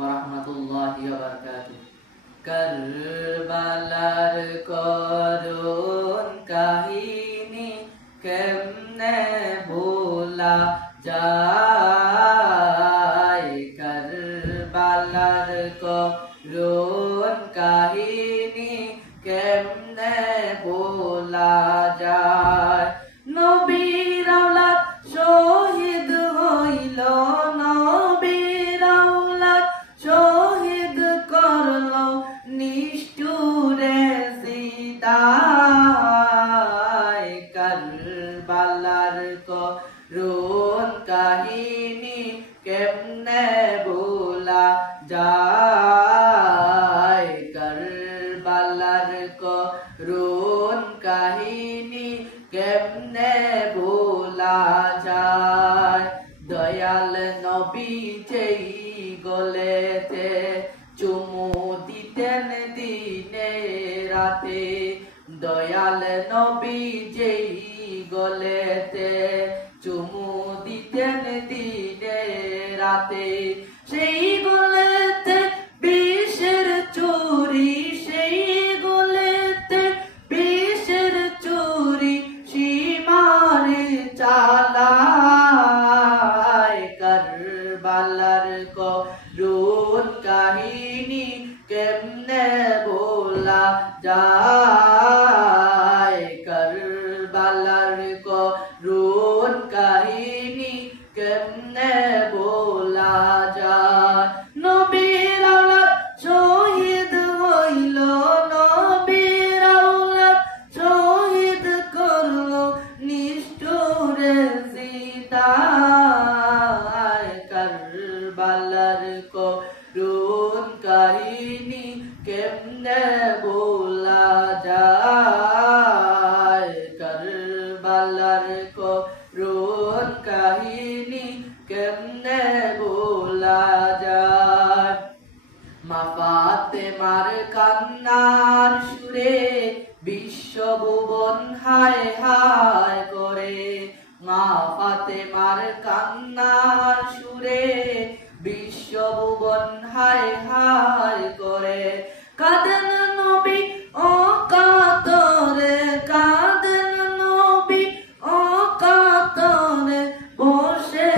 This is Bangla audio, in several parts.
ওয়া রাহমাতুল্লাহি ওয়া বারাকাতুহু। কারবালার করুণ কাহিনী কেমনে ভোলা যায়, কারবালার করুণ কাহিনী কেমনে ভোলা যায়। নবীর আওলাদ শহীদ হইল, নবীর আওলাদ শহীদ করল নিষ্ঠুরে সিদায়। কারবালার করুণ কাহিনী কেমনে ভোলা যায়, কারবালার করুণ কাহিনী কেমনে ভোলা যায়। দয়াল নবী যেই গলেতে চুমু দিতেন দিনে রাতে, দয়াল নবী যেই গলেতে চুমু দিতেন দিনে রাতে, সেই গলেতে বিষের চুরি, সেই গলেতে বিষের চুরি সীমারে চালায়। কারবালার করুণ কাহিনী কেমনে ভোলা যায়, কারবালার করুণ কাহিনী কেমনে ভোলা যায়। নবীর আওলাদ শহীদ হইল, নবীর আওলাদ শহীদ করল নিষ্ঠুরে সিদায়। কারবালার করুণ কাহিনী কেমনে ভোলা যায়, কারবালার করুণ কাহিনী কেমনে ভোলা যায়। মা ফাতেমার কান্নার সুরে বিশ্বভুবন হায় হায় করে, মা ফাতেমার কান্নার সুরে বিশ্বভুবন হায় হায় করে। কাঁদেন নবী ও কাতরে, কাঁদেন নবী ও কাতরে বসে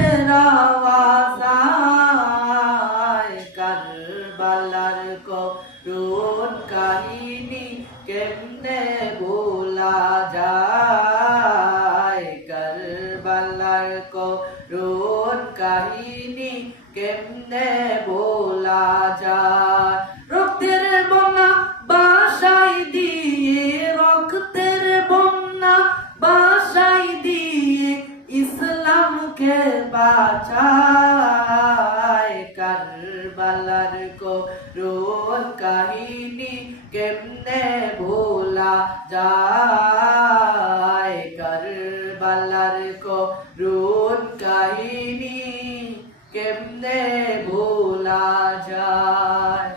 রাওয়াজায়। কারবালার করুণ কাহিনী কেমনে ভোলা যায়, কারবালার করুণ কাহিনী কেমনে ভোলা যায়। রক্তের বন্যা বাসাই দিয়ে, রক্তের বন্যা বাসাই দিয়ে ইসলামকে বাঁচায়। কারবালার করুণ কাহিনী কেমনে ভোলা যায়, কারবালার করুণ কাহিনী কেমনে ভোলা যায়।